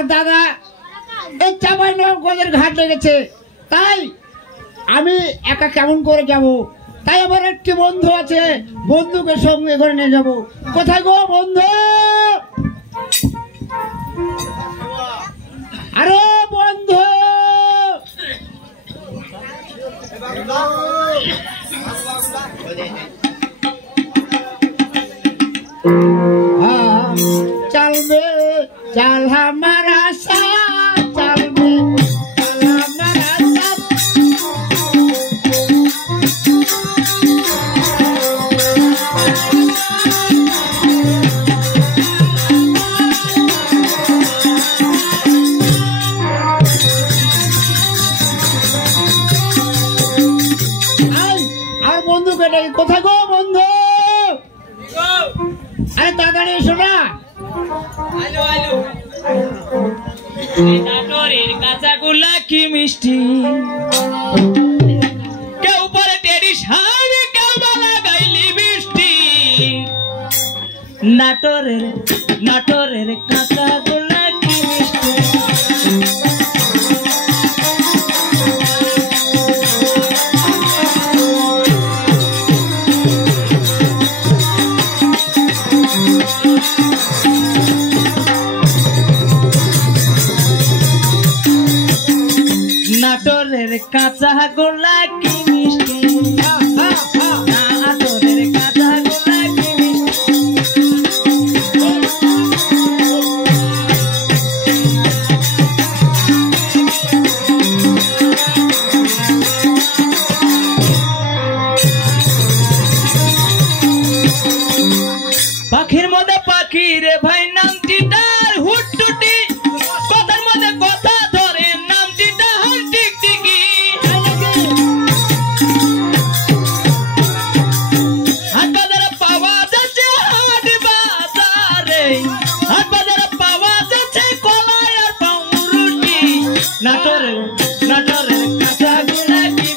আর দাদা এই চাঁপাইনবাবগঞ্জের ঘাট লেগেছে, তাই আমি একা কেমন করে যাব, তাই আমার একটি বন্ধু আছে, বন্ধুকে সঙ্গে করে নিয়ে যাব। কোথায় গো বন্ধু? আরে বন্ধু, চলবে চল हमारा साथ, चलবে चल हमारा साथ। আর বন্ধুকে ডাকি, কোথায় গো বন্ধু? আরে তাড়াতাড়ি এসো না। নাটোরের কাঁচাগোল্লা কি মিষ্টি, কেউ পরে টেরি শাড়ি, কেউ বালা গাইলি বৃষ্টি। নাটোরের কাঁচাগোল্লা কি মিষ্টি। নাটোরের কাঁচাগোল্লা কি মিষ্টি, নাটোরের কাঁচাগোল্লা কি মিষ্টি। পাখির মধ্যে পাখি রে ভাই, নামটি তার হুটটুটি, কথার মধ্যে কথা ধরে, নামটি তার টিকটিকি। হাট বাজারে পাওয়া যাচ্ছে, হাট বাজারে হাট বাজারে পাওয়া যাচ্ছে কলাই আর পাউরুটি। নাটোরের কাঁচাগোল্লা কি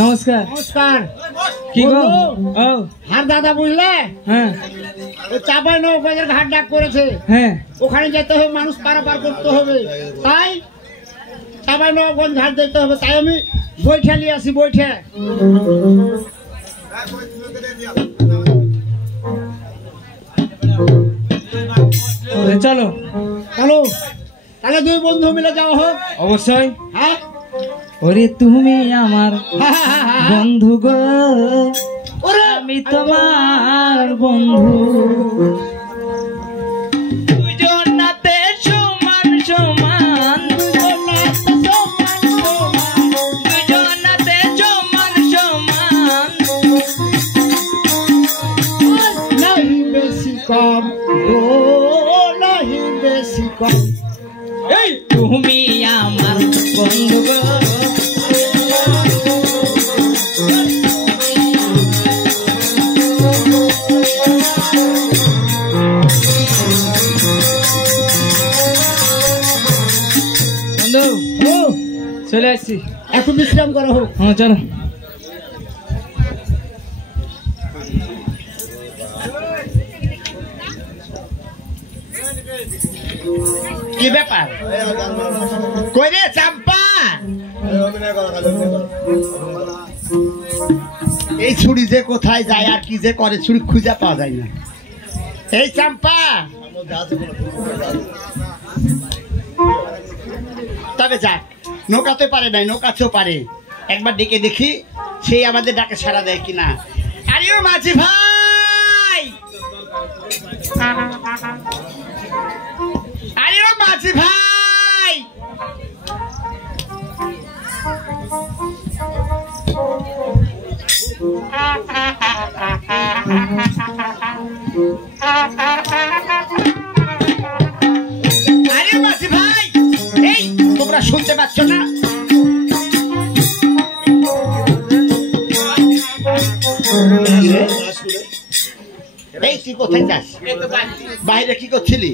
নমস্কার। নমস্কার। কি গো? ও আর দাদা বুঝলে, হ্যাঁ চাঁপাইনবাবগঞ্জের ঘাট ডাক করেছে, হ্যাঁ, ওখানে যেতে হবে, মানুষ পারাপার করতে হবে, তাই চাঁপাইনবাবগঞ্জ ঘাট যেতে হবে। তাই আমি বৈঠা নিয়ে আসি, বৈঠা। চলো চলো, তাহলে দুই বন্ধু মিলে যাওয়া হোক। অবশ্যই। হ্যাঁ, ওরে তুমি আমার বন্ধু গো, ওরে আমি তোমার বন্ধু। দুজনাতে সমান সমান, দুজনাতে সমান সমান, নাহি বেশি কম, ও নাহি বেশি কম। এই তুমি আমার বন্ধু গো। বন্ধু চলে আসছি, একটু বিশ্রাম করা হোক। হ্যাঁ চলো। কি ব্যাপার? কই রে চাম্পা? এই ছুরি যে কোথায় যায় আর কি যে করে, ছুরি খুঁজে পাওয়া যায় না। এই চাম্পা, তবে যাক, নৌকাতে পারে নাই, নৌকাতেও পারে। একবার ডেকে দেখি সেই আমাদের ডাকে সাড়া দেয় কিনা। আরে ও মাঝি ভাই, আরে ও মাঝি ভাই, আরে মাঝি ভাই, এই তোমরা শুনতে পাচ্ছ না? এই তুই কোথায় যাস? বাইরে কি করছিলি?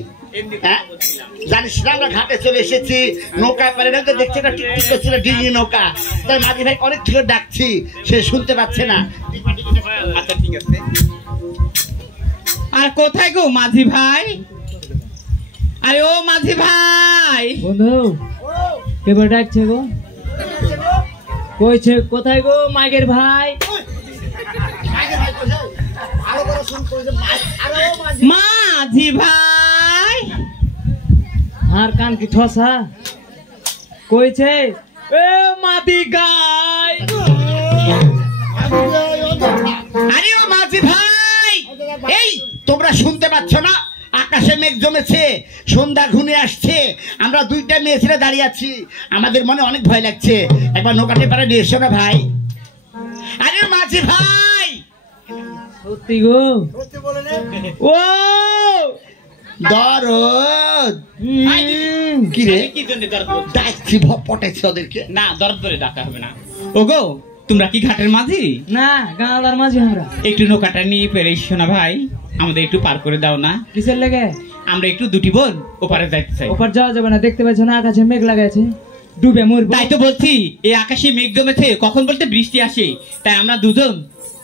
হ্যাঁ? জানিস না আমরা ঘাটে চলে এসেছি, নৌকা পারে না তো দেখছে না, টিকটিক করছিল ডিঙি নৌকা। তাই মাঝি ভাই অনেক থেকে ডাকছি, সে শুনতে পাচ্ছে না। আচ্ছা ঠিক আছে। আর কোথায় গো মাঝি ভাই? আরে ও মাঝি ভাই, বন্ধু কে ডাকছে গো? কইছে কোথায় গো মাইকের ভাই? মাঝি ভাই, আর কান কি ঠসা? কইছে এ মাটি গায়। আরে ও মাঝি ভাই, এই তোমরা শুনতে পাচ্ছ না? আকাশে মেঘ জমেছে, সন্ধ্যা ঘুনে আসছে, আমরা দুইটা মেয়ে ছেলে দাঁড়িয়ে আছি, আমাদের মনে অনেক ভয় লাগছে। একবার নৌকাতে পারে নিয়ে এসো না ভাই। আরে মাঝি ভাই, সত্যি গো? ও দরদ কি রে? কি জন্য দরদ? ডাকছি পটাইছি ওদেরকে। না দরদ করে ডাকা হবে না। ওগো তোমরা কি ঘাটের মাঝি? না, গাঁলার মাঝি আমরা। একটু নৌকাটা নিয়ে পেরেছো না ভাই, আমাদের একটু পার করে দাও না। কিসের লেগে? আমরা একটু দুটি বোন ওপারে যাইতে চাই। ওপার যাওয়া যাবে না, দেখতে পাচ্ছ না আকাশে মেঘ লাগাইছে, ডুবে মরবো। তাই তো বলছি, এই আকাশে মেঘ জমেছে, কখন বলতে বৃষ্টি আসে। তাই আমরা দুজন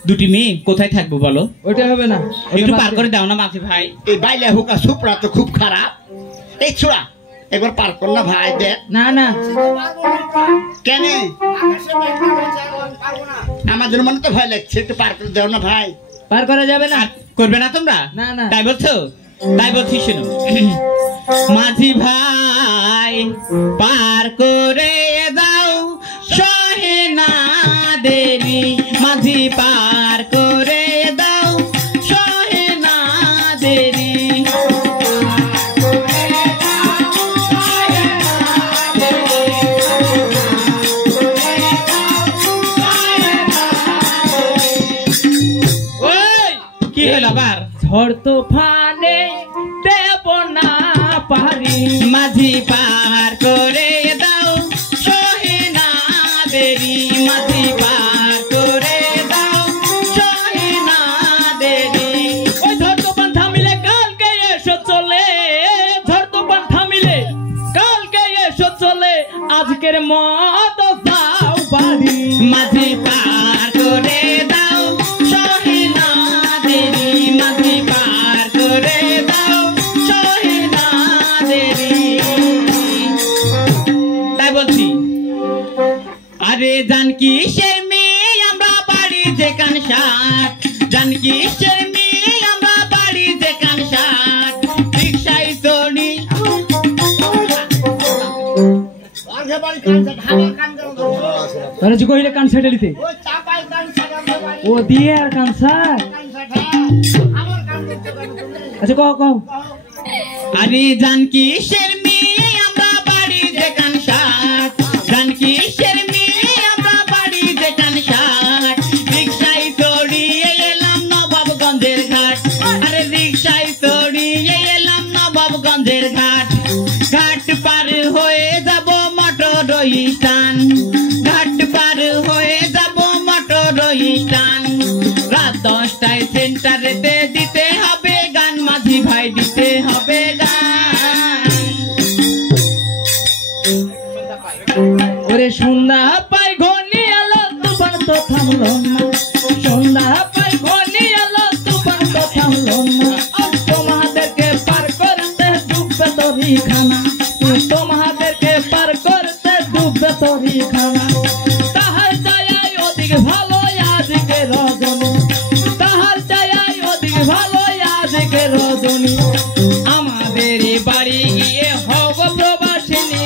দুটি মেয়ে কোথায় থাকবো বলো? ওটা হবে না, একটু পার করে দাও না মাঝি ভাই। এই বাইলে হুকা সুপরা তো খুব খারাপ। এই ছোড়া একবার পার কর না ভাই। দেখ না না, কেন আমাদের মনে তো ভয় লাগছে, একটু পার করে দাও না ভাই। পার করা যাবে না। আর করবে না তোমরা? না, না। তাই বলছো? তাই বলছি শোনো মাঝি ভাই, পার করে দাও সহে না দেরি। মাঝি পার করে দাও সহে না দেরি। ওই কি হলো আবার? ঝড় তুফানে দেব না পারি। মাঝি পার করে দাও সহে না দেরি। মাঝি পার করে দাও সহে না দেরি। ওই ঝড় তুফান থামিলে কালকে এসো চলে, ঝড় তুফান থামিলে কালকে এসো চলে, আজকের মত যাও বাড়ি। মাঝি পার করে দাও সহে না দেরি। মাঝি পার করে দাও সহে না দেরি। তাই বলছি। আরে জানকি সে মেয়ে আমরা বাড়ি যেখান ষাট। জানকি সে মেয়ে আমরা বাড়ি যেখান ষাট। রিক্সায় চড়ি তারা যে কহিলে কান সেটেলিতে ও দিয়ে আর কান সার। আচ্ছা কও কও। আরে জানকি শের মেয়ে আমরা বাড়ি যেখান ষাট। জানকি শের মেয়ে আমরা বাড়ি যেখান ষাট। রিক্সায় চড়িয়ে এলাম নবাবগঞ্জের ঘাট। আরে রিক্সায় চড়িয়ে এলাম নবাবগঞ্জের ঘাট। ঘাট পার হয়ে যাব মোটর স্টান। ঘাট পার হয়ে যাব মোটর স্টান। রাত 10টায় সেন্টারেতে দিতে হবে গান। মাঝি ভাই দিতে হবে গান। ওরে সন্ধ্যা পাই ঘনি এলো তুফান তো থামলো না। সন্ধ্যা পাই ঘনি এলো তুফান তো থামলো না। তোমাদেরকে পার করতে ডুববে তরি খানা। তোমাদেরকে পার করতে ডুববে তরি খানা। তাহার চাই অধিক ভালো আজকে রজনী। তাহার চাই অধিক ভালো আজকে রজনী। আমাদের বাড়ি গিয়ে হব প্রবাসিনী।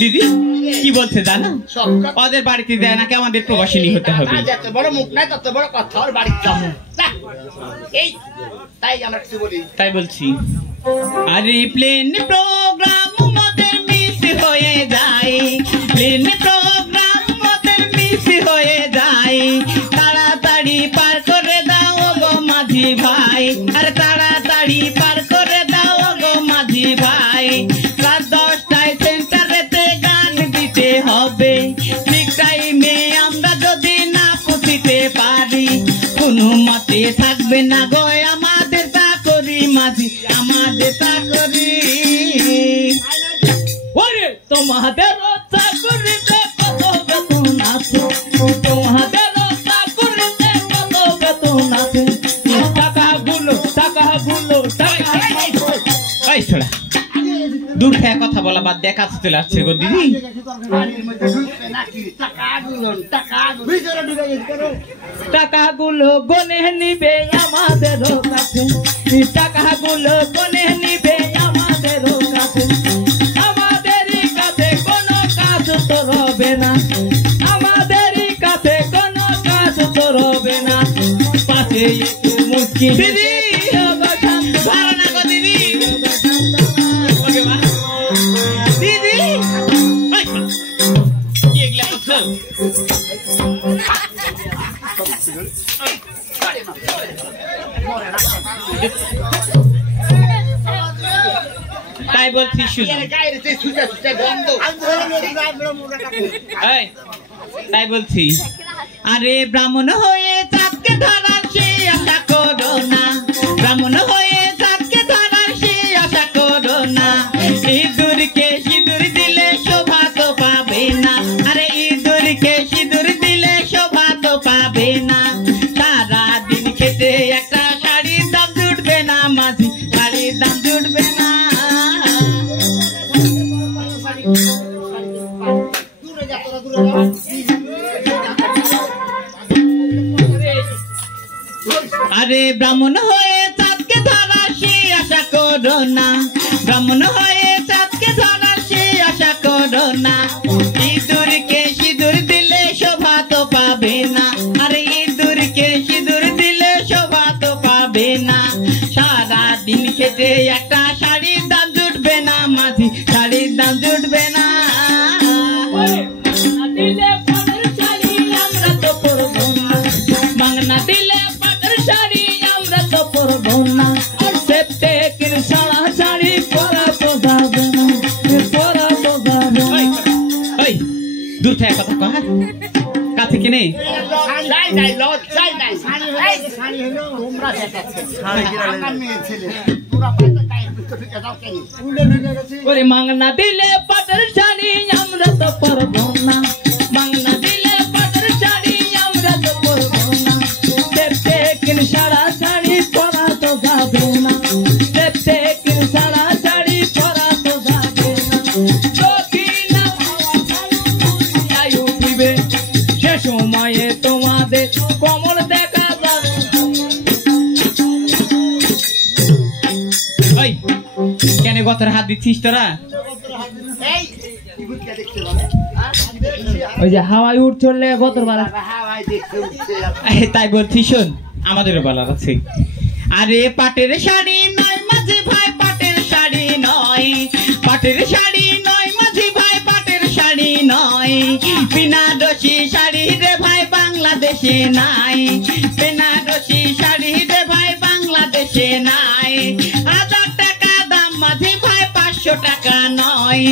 দিদি কি বলছে জানো? ওদের বাড়িতে দেয় নাকি আমাদের প্রবাসিনী হতে হবে। যত বড় মুখ নাই তত বড় কথা। ওর বাড়ির যাবো না। এই তাই আমরা কিছু বলি। তাই বলছি। আরে প্লেন প্রোগ্রাম মধ্যে মিস হয়ে যায়। প্লেন প্রোগ্রাম মধ্যে মিস হয়ে যায়। তাড়াতাড়ি পার করে দাও গো মাঝি ভাই। আরে তাড়াতাড়ি পার করে দাও গো মাঝি ভাই। রাত 10টায় সেন্টারেতে গান দিতে হবে। ঠিক টাইমে আমরা যদি না পৌঁছিতে পারি কোনো মতে থাকবে না গো আমাদের। আমাদের চাকরি। ওরে তোমাদের চাকরিতে কত বেতন আছে, তোমাদের চাকরিতে কত বেতন আছে, টাকাগুলো এই ছোড়া দূর থেকে কথা বলা বাদ দিয়ে কাছে চলে আসছে গো দিদি। টাকাগুলো গনে নিবে আমাদের কাছে, টাকাগুলো গনে নিবে আমাদের কাছে, আমাদের কাছে কোনো কাজ তো রবে না, আমাদের কাছে কোনো কাজ তো রবে না। পাশে একটু মুশকিল দিদি ভালো না গো দিদি। ওকে মা দিদি কি এগুলা করছো? তাই বলছি শুধু এই, তাই বলছি আরে ব্রাহ্মণ হয়ে চাঁদকে ধরার সে আশা করো না, ব্রাহ্মণ হয়ে চাঁদকে ধরার সে আশা করো না, ইঁদুরকে সিঁদুর দিলে শোভা তো পাবে না, আরে ইঁদুরকে সিঁদুর দিলে শোভা তো পাবে না, সারাদিন খেতে একটা শাড়ির দাম জুটবে না মাঝি, শাড়ির দাম জুটবে না। আরে ব্রাহ্মণ হয়ে চাঁদকে ধরার সে আশা করো না, ব্রাহ্মণ হয়ে চাঁদকে ধরার সে আশা করো না, ইঁদুরকে সিঁদুর দিলে শোভা তো পাবে না, আরে ইঁদুরকে সিঁদুর দিলে শোভা তো পাবে না, সারাদিন খেতে একটা শাড়ির দাম জুটবে না মাঝি, শাড়ির দাম জুটবে না। দিলে পাটের শাড়ি আমরা তো পরবো না, বাংলা দিলে পাটের শাড়ি আমরা তো পরবো না, সেতে কিন সারা শাড়ি পরা তো যাবে না, পরা তো যাবে না। ওই দূর থেকে কথা কয় কাছে কিনে ওরে মাংনা দিলে পাটের শাড়ি আমরা তো পরবো না, মাংনা দিলে পাটের শাড়ি আমরা তো পরবো না, সেতে কিন সারা শাড়ি পরা তো যাবে না, সেতে কিন সারা শাড়ি পরা তো যাবে না, দক্ষিণা উঠিবে সে সময়ে তোমাদের কমল দেখা যাবে। ওই কেন গতর হাত দিচ্ছিস তোরা? ওই যে হাওয়ায় উঠ চললে গতর বালা তাই বলছি শোন আমাদেরও বলার আছে। আরে পাটের শাড়ি নয় মাঝি ভাই, পাটের শাড়ি নয়, পাটের শাড়ি নয় মাঝি ভাই, পাটের শাড়ি নয়, বেনারসি শাড়ি রে ভাই বাংলাদেশে নাই, বেনারসি শাড়ি রে ভাই বাংলাদেশে নাই, 1000 টাকা দাম মাঝি ভাই 500 টাকা নয়,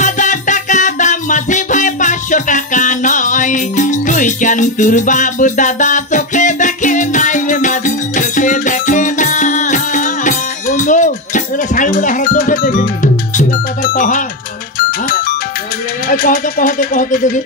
1000 টাকা দাম মাঝি ভাই 500 টাকা নয়, তুই কেন তোর বাবু দাদা চোখে দেখে নাই রে মাঝি, চোখে দেখে না। বন্ধু এটা শাড়ি বলে হারা চোখে দেখিনি, এটা কথা কহা, হ্যাঁ কহতে দেখি।